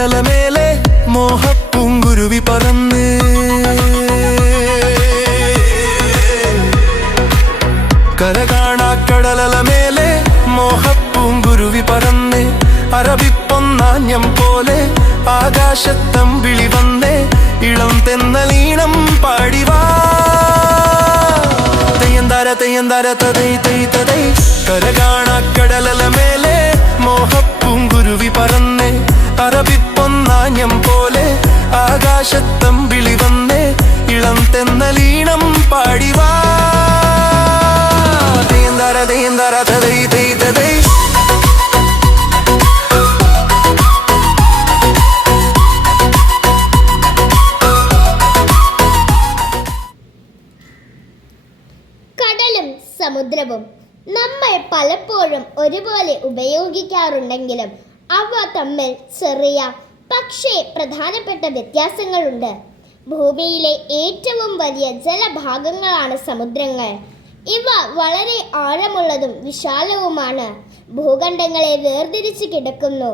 കടലലമേലെ മോഹപ്പൂങ്കുരുവി പറന്ന് കരകാണാക്കടലലമേലെ മോഹപ്പൂങ്കുരുവി പറന്ന് അറബിപ്പൊന്നാഞ്ഞം പോലെ ആകാശത്തമ്പിളി വന്നേ ഇളം തെന്നലീണം പാടിവാ തെയ്യന്താര തെയ്യന്താര തതൈ തൈ തതൈ കരകാണാക്കടലലമേലെ മോഹപ്പൂങ്കുരുവി പറന്ന് അറബിപ്പൊന്നാഞ്ഞം പോലെ ആകാശത്തമ്പിളി വന്നേ ഇളം തെന്നലീണം പാടിവാ തെയ്യന്താര തെയ്യന്താര തതൈ തൈ തതൈ കടലും സമുദ്രവും നമ്മൾ പലപ്പോഴും ഒരുപോലെ ഉപയോഗിക്കാറുണ്ടെങ്കിലും അവ തമ്മിൽ ചെറിയ പക്ഷേ പ്രധാനപ്പെട്ട വ്യത്യാസങ്ങളുണ്ട്. ഭൂമിയിലെ ഏറ്റവും വലിയ ജലഭാഗങ്ങളാണ് സമുദ്രങ്ങൾ. ഇവ വളരെ ആഴമുള്ളതും വിശാലവുമാണ്. ഭൂഖണ്ഡങ്ങളെ വേർതിരിച്ച് കിടക്കുന്നു.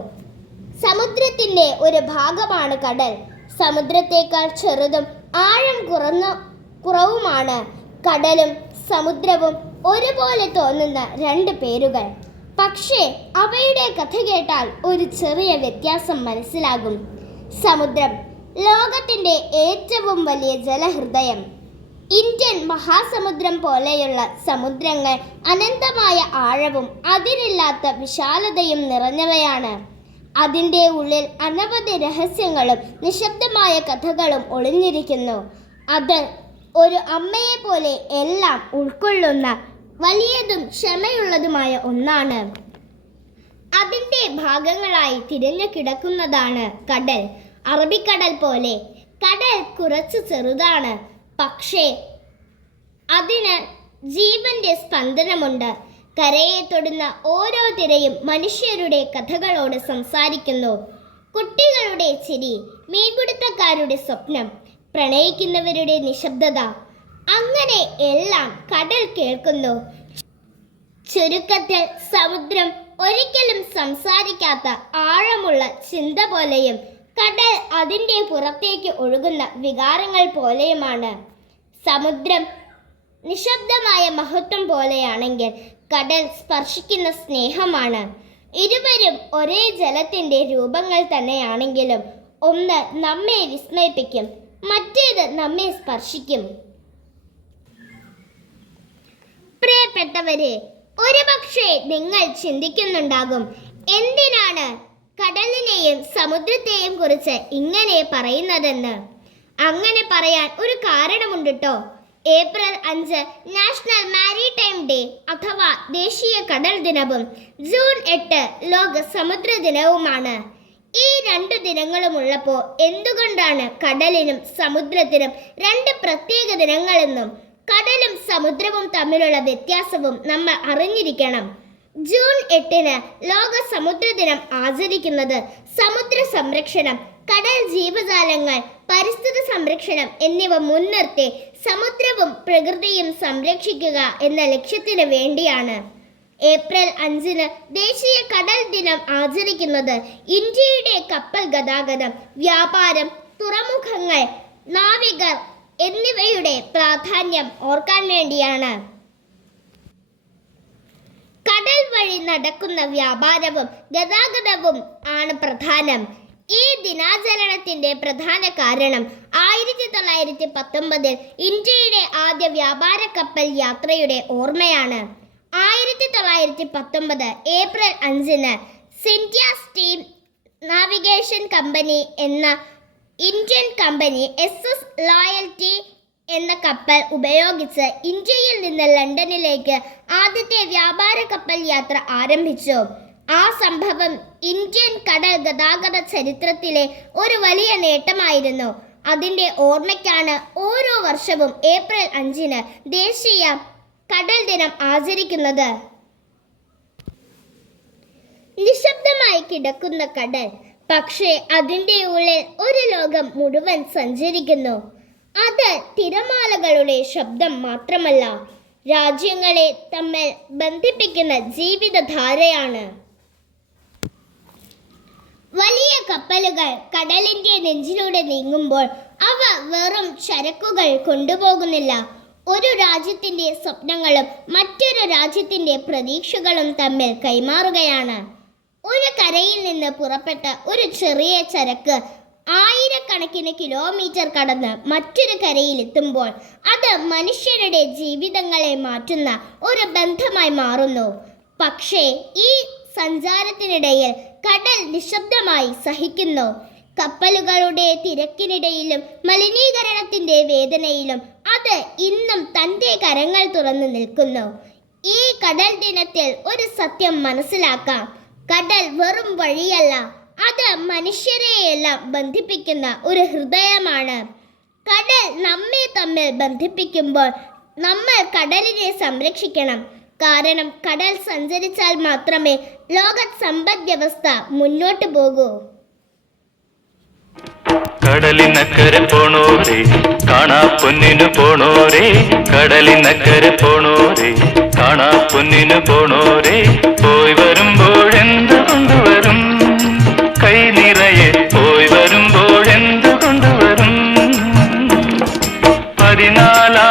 സമുദ്രത്തിൻ്റെ ഒരു ഭാഗമാണ് കടൽ. സമുദ്രത്തേക്കാൾ ചെറുതും ആഴം കുറവുമാണ് കടലും സമുദ്രവും ഒരുപോലെ തോന്നുന്ന രണ്ട് പേരുകൾ. പക്ഷേ അവയുടെ കഥ കേട്ടാൽ ഒരു ചെറിയ വ്യത്യാസം മനസ്സിലാകും. സമുദ്രം ലോകത്തിൻ്റെ ഏറ്റവും വലിയ ജലഹൃദയം. ഇന്ത്യൻ മഹാസമുദ്രം പോലെയുള്ള സമുദ്രങ്ങൾ അനന്തമായ ആഴവും അതിരില്ലാത്ത വിശാലതയും നിറഞ്ഞവയാണ്. അതിൻ്റെ ഉള്ളിൽ അനവധി രഹസ്യങ്ങളും നിശബ്ദമായ കഥകളും ഒളിഞ്ഞിരിക്കുന്നു. അത് ഒരു അമ്മയെ പോലെ എല്ലാം ഉൾക്കൊള്ളുന്ന വലിയതും ക്ഷമയുള്ളതുമായ ഒന്നാണ്. അതിൻ്റെ ഭാഗങ്ങളായി തിരിഞ്ഞു കിടക്കുന്നതാണ് കടൽ. അറബിക്കടൽ പോലെ കടൽ കുറച്ച് ചെറുതാണ്, പക്ഷേ അതിന് ജീവന്റെ സ്പന്ദനമുണ്ട്. കരയെ തൊടുന്ന ഓരോ തിരയും മനുഷ്യരുടെ കഥകളോട് സംസാരിക്കുന്നു. കുട്ടികളുടെ ചിരി, മീൻപിടുത്തക്കാരുടെ സ്വപ്നം, പ്രണയിക്കുന്നവരുടെ നിശബ്ദത, അങ്ങനെ എല്ലാം കടൽ കേൾക്കുന്നു. ചുരുക്കത്തിൽ സമുദ്രം ഒരിക്കലും സംസാരിക്കാത്ത ആഴമുള്ള ചിന്ത പോലെയും കടൽ അതിൻ്റെ പുറത്തേക്ക് ഒഴുകുന്ന വികാരങ്ങൾ പോലെയുമാണ്. സമുദ്രം നിശബ്ദമായ മഹത്വം പോലെയാണെങ്കിൽ കടൽ സ്പർശിക്കുന്ന സ്നേഹമാണ്. ഇരുവരും ഒരേ ജലത്തിൻ്റെ രൂപങ്ങൾ തന്നെയാണെങ്കിലും ഒന്ന് നമ്മെ വിസ്മയിപ്പിക്കും, മറ്റേത് നമ്മെ സ്പർശിക്കും. പ്രിയപ്പെട്ടവരെ, ഒരുപക്ഷെ നിങ്ങൾ ചിന്തിക്കുന്നുണ്ടാകും, എന്തിനാണ് കടലിനെയും സമുദ്രത്തെയും കുറിച്ച് ഇങ്ങനെ പറയുന്നതെന്ന്. അങ്ങനെ പറയാൻ ഒരു കാരണമുണ്ട് ട്ടോ. ഏപ്രിൽ 5 നാഷണൽ മാരിടൈം ഡേ അഥവാ ദേശീയ കടൽ ദിനവും ജൂൺ 8 ലോക സമുദ്ര ദിനവുമാണ്. ഈ 2 ദിനങ്ങളുമുള്ളപ്പോൾ എന്തുകൊണ്ടാണ് കടലിനും സമുദ്രത്തിനും 2 പ്രത്യേക ദിനങ്ങളെന്നും കടലും സമുദ്രവും തമ്മിലുള്ള വ്യത്യാസവും നമ്മൾ അറിഞ്ഞിരിക്കണം. ജൂൺ 8 ലോക സമുദ്ര ദിനം ആചരിക്കുന്നത് സമുദ്ര സംരക്ഷണം, കടൽ ജീവജാലങ്ങൾ, പരിസ്ഥിതി സംരക്ഷണം എന്നിവ മുൻനിർത്തി സമുദ്രവും പ്രകൃതിയും സംരക്ഷിക്കുക എന്ന ലക്ഷ്യത്തിന് വേണ്ടിയാണ്. ഏപ്രിൽ 5 ദേശീയ കടൽ ദിനം ആചരിക്കുന്നത് ഇന്ത്യയുടെ കപ്പൽ ഗതാഗതം, വ്യാപാരം, തുറമുഖങ്ങൾ, നാവികർ എന്നിവയുടെ പ്രാധാന്യം ഓർക്കാൻ വേണ്ടിയാണ്. കടൽ വഴി നടക്കുന്ന വ്യാപാരവും ഗതാഗതവും ആണ് പ്രധാനം. ഈ ദിനാചരണത്തിന്റെ പ്രധാന കാരണം 1919 ഇന്ത്യയുടെ ആദ്യ വ്യാപാര കപ്പൽ യാത്രയുടെ ഓർമ്മയാണ്. 1919 April 5 Scindia steam navigation company എന്ന ഇന്ത്യൻ കമ്പനി SS ലോയൽറ്റി എന്ന കപ്പൽ ഉപയോഗിച്ച് ഇന്ത്യയിൽ നിന്ന് ലണ്ടനിലേക്ക് ആദ്യത്തെ വ്യാപാര കപ്പൽ യാത്ര ആരംഭിച്ചു. ആ സംഭവം ഇന്ത്യൻ കടൽ ഗതാഗത ചരിത്രത്തിലെ ഒരു വലിയ നേട്ടമായിരുന്നു. അതിൻ്റെ ഓർമ്മയ്ക്കാണ് ഓരോ വർഷവും ഏപ്രിൽ 5 ദേശീയ കടൽ ദിനം ആചരിക്കുന്നത്. നിശബ്ദമായി കിടക്കുന്ന കടൽ, പക്ഷേ അതിൻ്റെ ഉള്ളിൽ ഒരു ലോകം മുഴുവൻ സഞ്ചരിക്കുന്നു. അത് തിരമാലകളുടെ ശബ്ദം മാത്രമല്ല, രാജ്യങ്ങളെ തമ്മിൽ ബന്ധിപ്പിക്കുന്ന ജീവിതധാരയാണ്. വലിയ കപ്പലുകൾ കടലിന്റെ നെഞ്ചിലൂടെ നീങ്ങുമ്പോൾ അവ വെറും ചരക്കുകൾ കൊണ്ടുപോകുന്നില്ല. ഒരു രാജ്യത്തിന്റെ സ്വപ്നങ്ങളും മറ്റൊരു രാജ്യത്തിന്റെ പ്രതീക്ഷകളും തമ്മിൽ കൈമാറുകയാണ്. ഒരു കരയിൽ നിന്ന് പുറപ്പെട്ട ഒരു ചെറിയ ചരക്ക് ആയിരക്കണക്കിന് കിലോമീറ്റർ കടന്ന് മറ്റൊരു കരയിൽ എത്തുമ്പോൾ അത് മനുഷ്യരുടെ ജീവിതങ്ങളെ മാറ്റുന്ന ഒരു ബന്ധമായി മാറുന്നു. പക്ഷേ ഈ സഞ്ചാരത്തിനിടയിൽ കടൽ നിശബ്ദമായി സഹിക്കുന്നു. കപ്പലുകളുടെ തിരക്കിനിടയിലും മലിനീകരണത്തിന്റെ വേദനയിലും അത് ഇന്നും തൻ്റെ കരങ്ങൾ തുറന്നു നിൽക്കുന്നു. ഈ കടൽ ദിനത്തിൽ ഒരു സത്യം മനസ്സിലാക്കാം. കടൽ വെറും വഴിയല്ല, അത് മനുഷ്യരെയെല്ലാം ബന്ധിപ്പിക്കുന്ന ഒരു ഹൃദയമാണ്. കടൽ നമ്മെ തമ്മിൽ ബന്ധിപ്പിക്കുമ്പോൾ നമ്മൾ കടലിനെ സംരക്ഷിക്കണം. കാരണം കടൽ സഞ്ചരിച്ചാൽ മാത്രമേ ലോക സമ്പദ് വ്യവസ്ഥ മുന്നോട്ട് പോകൂ. കടലിനക്കരെ പോണോരേ കാണാ പൊന്നിനു പോണോരേ, കടലിനക്കരെ പോണോരേ കാണാ പൊന്നിനു പോണോരേ, പോയി വരുമ്പോഴെന്ത് കൊണ്ടുവരും, കൈ നിറയെ പോയി വരുമ്പോഴെന്ത് കൊണ്ടുവരും. 14